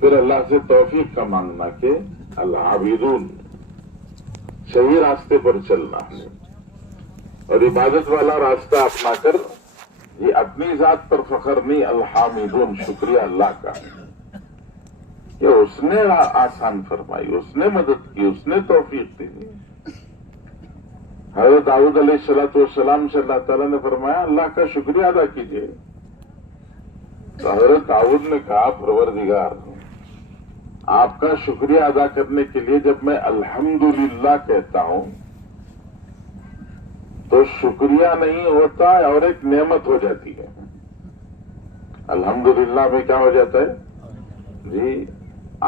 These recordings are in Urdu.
پھر اللہ سے توفیق کا مانگنا کہ العابدون صحیح راستے پر چلنا اور عبادت والا راستہ اپنا کر یہ اپنی ذات پر فخر نہیں، الحامدون شکریہ اللہ کا کہ اس نے آسان فرمائی، اس نے مدد کی، اس نے توفیق دی۔ حضرت داؤد علیہ السلام سے اللہ تعالیٰ نے فرمایا اللہ کا شکریہ ادا کیجیے، تو حضرت داؤد نے کہا پروردگار آپ کا شکریہ ادا کرنے کے لیے جب میں الحمدللہ کہتا ہوں تو شکریہ نہیں ہوتا اور ایک نعمت ہو جاتی ہے۔ الحمدللہ میں کیا ہو جاتا ہے؟ جی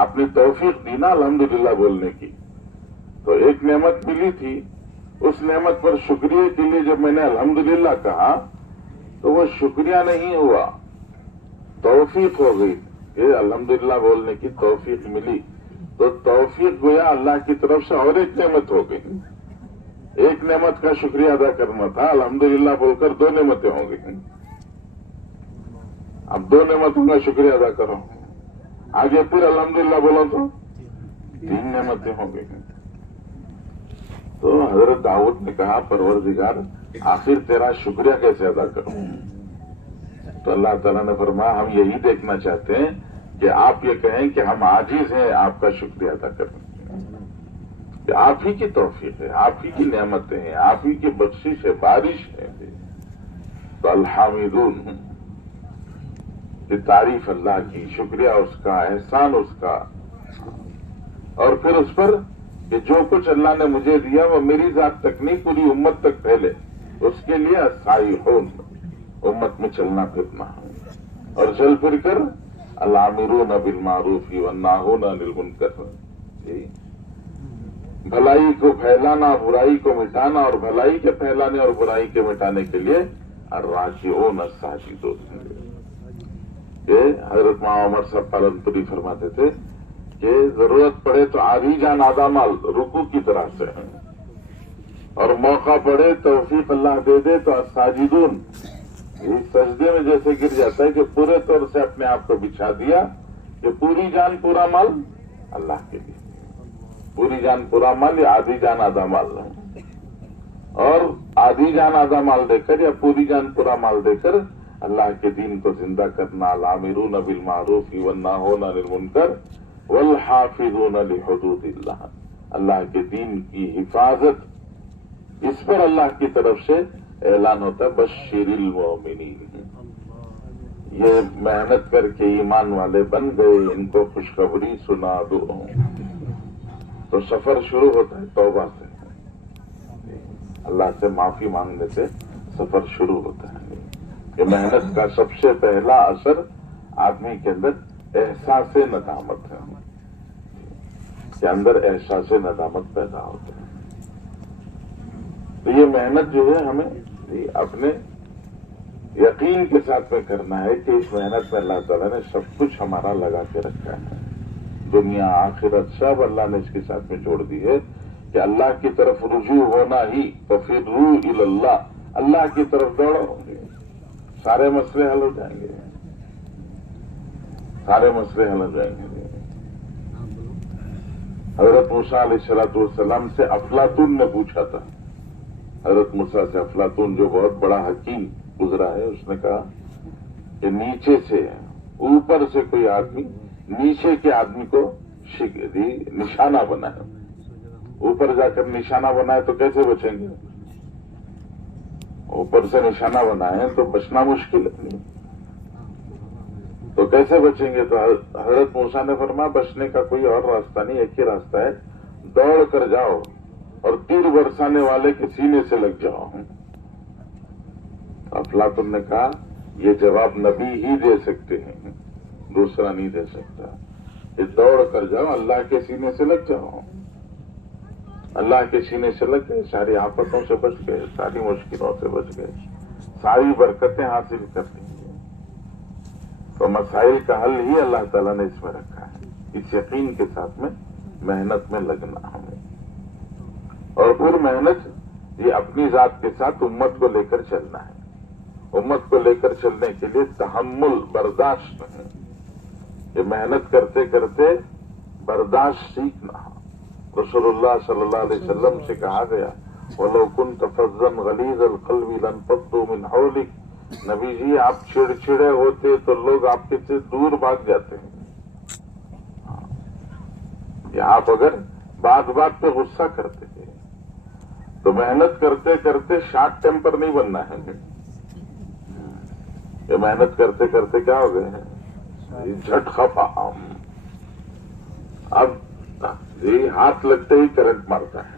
آپ نے توفیق دی نا الحمدللہ بولنے کی، تو ایک نعمت ملی تھی، اس نعمت پر شکریہ کے لیے جب میں نے الحمدللہ کہا تو وہ شکریہ نہیں ہوا، توفیق ہو گئی کہ الحمدللہ بولنے کی توفیق ملی، تو توفیق گویا اللہ کی طرف سے اور ایک نعمت ہو گئی۔ ایک نعمت کا شکریہ ادا کرنا تھا، الحمدللہ بول کر دو نعمتیں ہو گئی۔ اب دو نعمتوں کا شکریہ ادا کرو، آگے پھر الحمدللہ بولو تو تین نعمتیں ہو گئی۔ تو حضرت داؤد نے کہا پروردگار آخر تیرا شکریہ کیسے ادا کروں؟ تو اللہ تعالیٰ نے فرمایا ہم یہی دیکھنا چاہتے ہیں کہ آپ یہ کہیں کہ ہم عاجز ہیں آپ کا شکریہ ادا کرنے کہ آپ ہی کی توفیق ہے، آپ ہی کی نعمتیں ہیں، آپ ہی کی بخشش ہے، بارش ہے۔ تو الحامدون یہ تعریف اللہ کی، شکریہ اس کا، احسان اس کا، اور پھر اس پر کہ جو کچھ اللہ نے مجھے دیا وہ میری ذات تک نہیں پوری امت تک پھیلے، اس کے لیے السائحون امت میں چلنا پھرنا اور چل پھر کر الامرون بالمعروف والناہون عن المنکر، بھلائی کو پھیلانا، برائی کو مٹانا، اور بھلائی کے پھیلانے اور برائی کے مٹانے کے لیے الراکعون الساجدون۔ حضرت مولانا عمر صاحب پالنپوری فرماتے تھے کہ ضرورت پڑے تو آدھی جان آدھا مال رکوع کی طرح سے ہے، اور موقع پڑے توفیق اللہ دے دے تو الساجدون اس سجدے میں جیسے گر جاتا ہے کہ پورے طور سے اپنے آپ کو بچھا دیا کہ پوری جان پورا مال اللہ کے لیے، پوری جان پورا مال یا آدھی جان آدھا مال، اور آدھی جان آدھا مال دے کر یا پوری جان پورا مال دے کر اللہ کے دین کو زندہ کرنا۔ الامرون بالمعروف والناہون عن المنکر والحافظون لحدود اللہ، اللہ کے دین کی حفاظت، اس پر اللہ کی طرف سے اعلان ہوتا ہے بشر المؤمنین، یہ محنت کر کے ایمان والے بن گئے ان کو خوشخبری سنا دو۔ تو سفر شروع ہوتا ہے توبہ سے، اللہ سے معافی مانگنے سے سفر شروع ہوتا ہے۔ یہ محنت کا سب سے پہلا اثر آدمی کے اندر احساس ندامت ہے، کہ اندر احساس ندامت پیدا ہوتا ہے۔ تو یہ محنت جو ہے ہمیں اپنے یقین کے ساتھ میں کرنا ہے کہ اس محنت میں اللہ تعالیٰ نے سب کچھ ہمارا لگا کے رکھا ہے، دنیا آخرت سب اللہ نے اس کے ساتھ میں جوڑ دی ہے کہ اللہ کی طرف رجوع ہونا ہی، ففروا الی اللہ، اللہ کی طرف دوڑو، سارے مسئلے حل ہو جائیں گے، سارے مسئلے حل ہو جائیں گے۔ حضرت موسیٰ علیہ السلام سے افلاطون نے پوچھا تھا، حضرت موسیٰ سے افلاطون جو بہت بڑا حکیم گزرا ہے، اس نے کہا کہ نیچے سے اوپر سے کوئی آدمی نیچے کے آدمی کو نشانہ بنائے، اوپر جا کر نشانہ بنائے تو کیسے بچیں گے؟ اوپر سے نشانہ بنائے تو بچنا مشکل ہے، تو کیسے بچیں گے؟ تو حضرت موسیٰ نے فرمایا بچنے کا کوئی اور راستہ نہیں، ایک ہی راستہ ہے، دوڑ کر جاؤ اور تیر برسانے والے کے سینے سے لگ جاؤ۔ افلاطون نے کہا یہ جواب نبی ہی دے سکتے ہیں، دوسرا نہیں دے سکتا، یہ دوڑ کر جاؤ، اللہ کے سینے سے لگ جاؤ۔ اللہ کے سینے سے لگ گئے، ساری آفتوں سے بچ گئے، ساری مشکلوں سے بچ گئے، ساری برکتیں حاصل کر لی۔ تو مسائل کا حل ہی اللہ تعالیٰ نے اس میں رکھا ہے، اس یقین کے ساتھ میں محنت میں لگنا ہمیں، اور پھر محنت یہ اپنی ذات کے ساتھ امت کو لے کر چلنا ہے۔ امت کو لے کر چلنے کے لیے تحمل، برداشت ہے کہ محنت کرتے کرتے برداشت سیکھنا. رسول اللہ صلی اللہ علیہ وسلم سے کہا گیا وَلَوْ كُنْتَ فَظًّا غَلِيظَ الْقَلْبِ لَانفَضُّوا مِنْ حَوْلِكَ. نبی جی آپ چڑچڑے ہوتے تو لوگ آپ کے سے دور بھاگ جاتے ہیں. کہ آپ اگر بات بات پہ غصہ کرتے ہیں تو محنت کرتے کرتے شارٹ ٹیمپر نہیں بننا ہے. یہ محنت کرتے کرتے کیا ہو گئے ہیں جھٹ خفا. اب جی ہاتھ لگتے ہی کرنٹ مارتا ہے.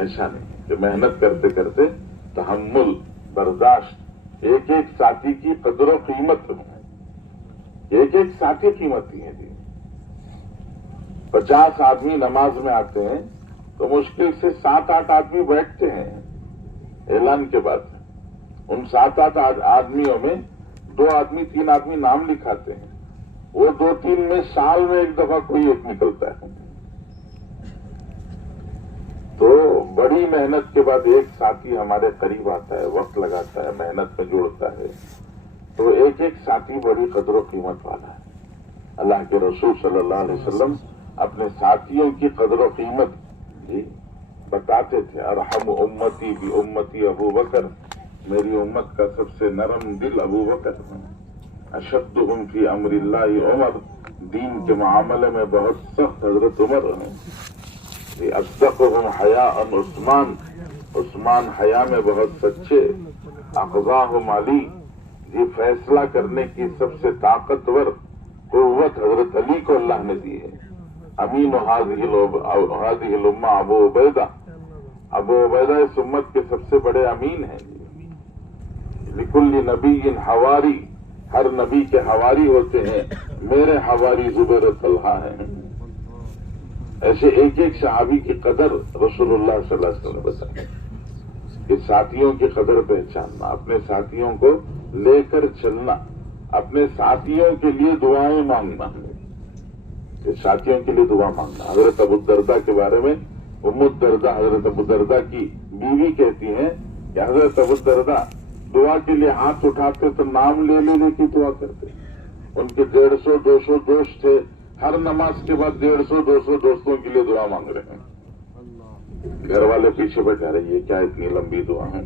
ایسا نہیں کہ محنت کرتے کرتے تحمل برداشت ایک ایک ساتھی کی قدر و قیمت. ایک ایک ساتھی قیمتی ہے جی. 50 آدمی نماز میں آتے ہیں تو مشکل سے 7-8 آدمی بیٹھتے ہیں اعلان کے بعد. ان 7-8 آدمیوں میں 2 آدمی 3 آدمی نام لکھاتے ہیں. وہ 2-3 میں سال میں ایک دفعہ کوئی ایک نکلتا ہے. تو بڑی محنت کے بعد ایک ساتھی ہمارے قریب آتا ہے, وقت لگاتا ہے, محنت میں جوڑتا ہے. تو ایک ایک ساتھی بڑی قدر و قیمت والا ہے. اللہ کے رسول صلی اللہ علیہ وسلم اپنے ساتھیوں کی قدر و قیمت جی بتاتے تھے. ارحم امتی بھی امتی ابو بکر. میری امت کا سب سے نرم دل ابو بکر. اشدہم فی امر اللہ عمر. دین کے معاملے میں بہت سخت حضرت عمر ہیں. اصدقہم حیاء عثمان. عثمان حیا میں بہت سچے. اقضاہم علی. یہ فیصلہ کرنے کی سب سے طاقتور قوت حضرت علی کو اللہ نے دی ہے. امین هذه الامہ ابو عبیدہ. ابو عبیدہ اس امت کے سب سے بڑے امین ہیں. لکل نبی حواری. ہر نبی کے حواری ہوتے ہیں. میرے حواری زبیر طلحہ ہیں. ایسے ایک ایک صحابی کی قدر رسول اللہ صلی اللہ علیہ وسلم نے بتائی. کہ ساتھیوں کی قدر پہچاننا, اپنے ساتھیوں کو لے کر چلنا, اپنے ساتھیوں کے لیے دعائیں مانگنا. کہ ساتھیوں کے لیے دعا مانگنا. حضرت ابو الدرداء کے بارے میں ام الدرداء حضرت ابو الدرداء کی بیوی کہتی ہیں کہ حضرت ابو الدرداء دعا کے لیے ہاتھ اٹھاتے تو نام لے کے دعا کرتے. ان کے 150-200 دوست تھے. ہر نماز کے بعد 150-200 دوستوں کے لیے دعا مانگ رہے ہیں. گھر والے پیچھے بیٹھا رہے, یہ کیا اتنی لمبی دعا ہے.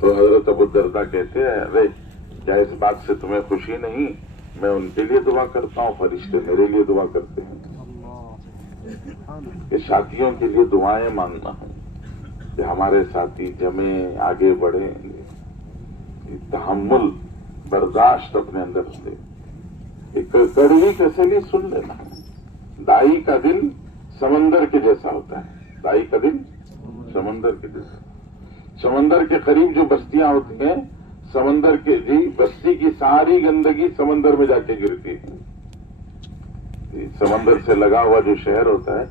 تو حضرت ابو الدرداء کہتے ہیں ارے کیا اس بات سے تمہیں خوشی نہیں, میں ان کے لیے دعا کرتا ہوں, فرشتے میرے لیے دعا کرتے ہیں. کہ ساتھیوں کے لیے دعائیں مانگنا ہے کہ ہمارے ساتھی جمیں آگے بڑھیں. تحمل برداشت اپنے اندر سے. کڑوی کسلی سن لینا. دائی کا دل سمندر کے جیسا ہوتا ہے. دائی کا دل سمندر کے جیسا. سمندر کے قریب جو بستیاں ہوتی ہیں, سمندر کے جی بستی کی ساری گندگی سمندر میں جا کے گرتی ہے. سمندر سے لگا ہوا جو شہر ہوتا ہے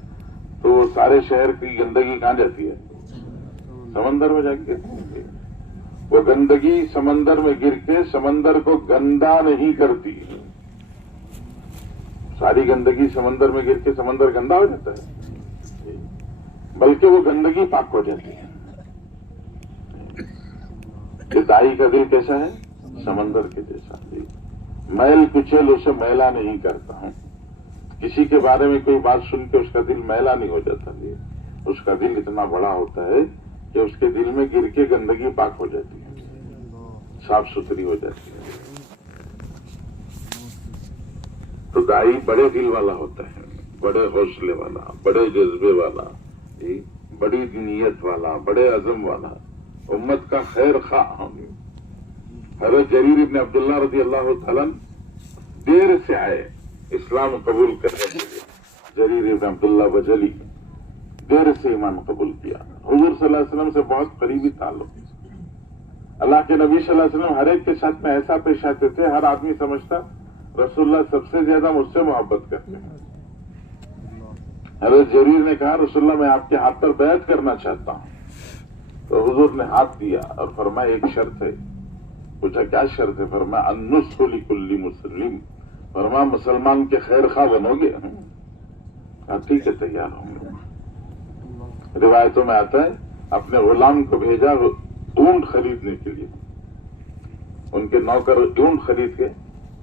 تو وہ سارے شہر کی گندگی کہاں جاتی ہے, سمندر میں جا کے. وہ گندگی سمندر میں گر کے سمندر کو گندا نہیں کرتی. ساری گندگی سمندر میں گر کے سمندر گندا ہو جاتا ہے, بلکہ وہ گندگی پاک ہو جاتی ہے. کہ دائی کا دل کیسا ہے, سمندر کے جیسا. میل کچیل اسے میلا نہیں کرتا ہوں. کسی کے بارے میں کوئی بات سن کے اس کا دل میلا نہیں ہو جاتا. اس کا دل اتنا بڑا ہوتا ہے کہ اس کے دل میں گر کے گندگی پاک ہو جاتی ہے, صاف ستھری ہو جاتی ہے. تو دائی بڑے دل والا ہوتا ہے, بڑے حوصلے والا, بڑے جذبے والا, بڑی نیت والا, بڑے عزم والا, امت کا خیر خواہ. حضرت جریر ابن عبداللہ رضی اللہ تعالیٰ دیر سے آئے اسلام قبول کرنے کے لیے. جریر ابن عبداللہ بجلی دیر سے ایمان قبول کیا. حضور صلی اللہ علیہ وسلم سے بہت قریبی تعلق. اللہ کے نبی صلی اللہ علیہ وسلم ہر ایک کے ساتھ میں ایسا پیش آتے تھے, ہر آدمی سمجھتا رسول اللہ سب سے زیادہ مجھ سے محبت کرتے ہیں. حضرت جریر نے کہا رسول اللہ میں آپ کے ہاتھ پر بیعت کرنا چاہتا ہوں. تو حضور نے ہاتھ دیا اور فرمایا ایک شرط ہے. پوچھا کیا شرط ہے؟ فرمایا النصح لکل مسلم. فرمایا مسلمان کے خیر خواہ بنو گے؟ کہا ٹھیک ہے تیار ہوں گے. روایتوں میں آتا ہے اپنے غلام کو بھیجا اونٹ خریدنے کے لیے. ان کے نوکر اونٹ خرید کے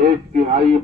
1/3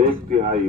1/3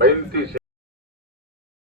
35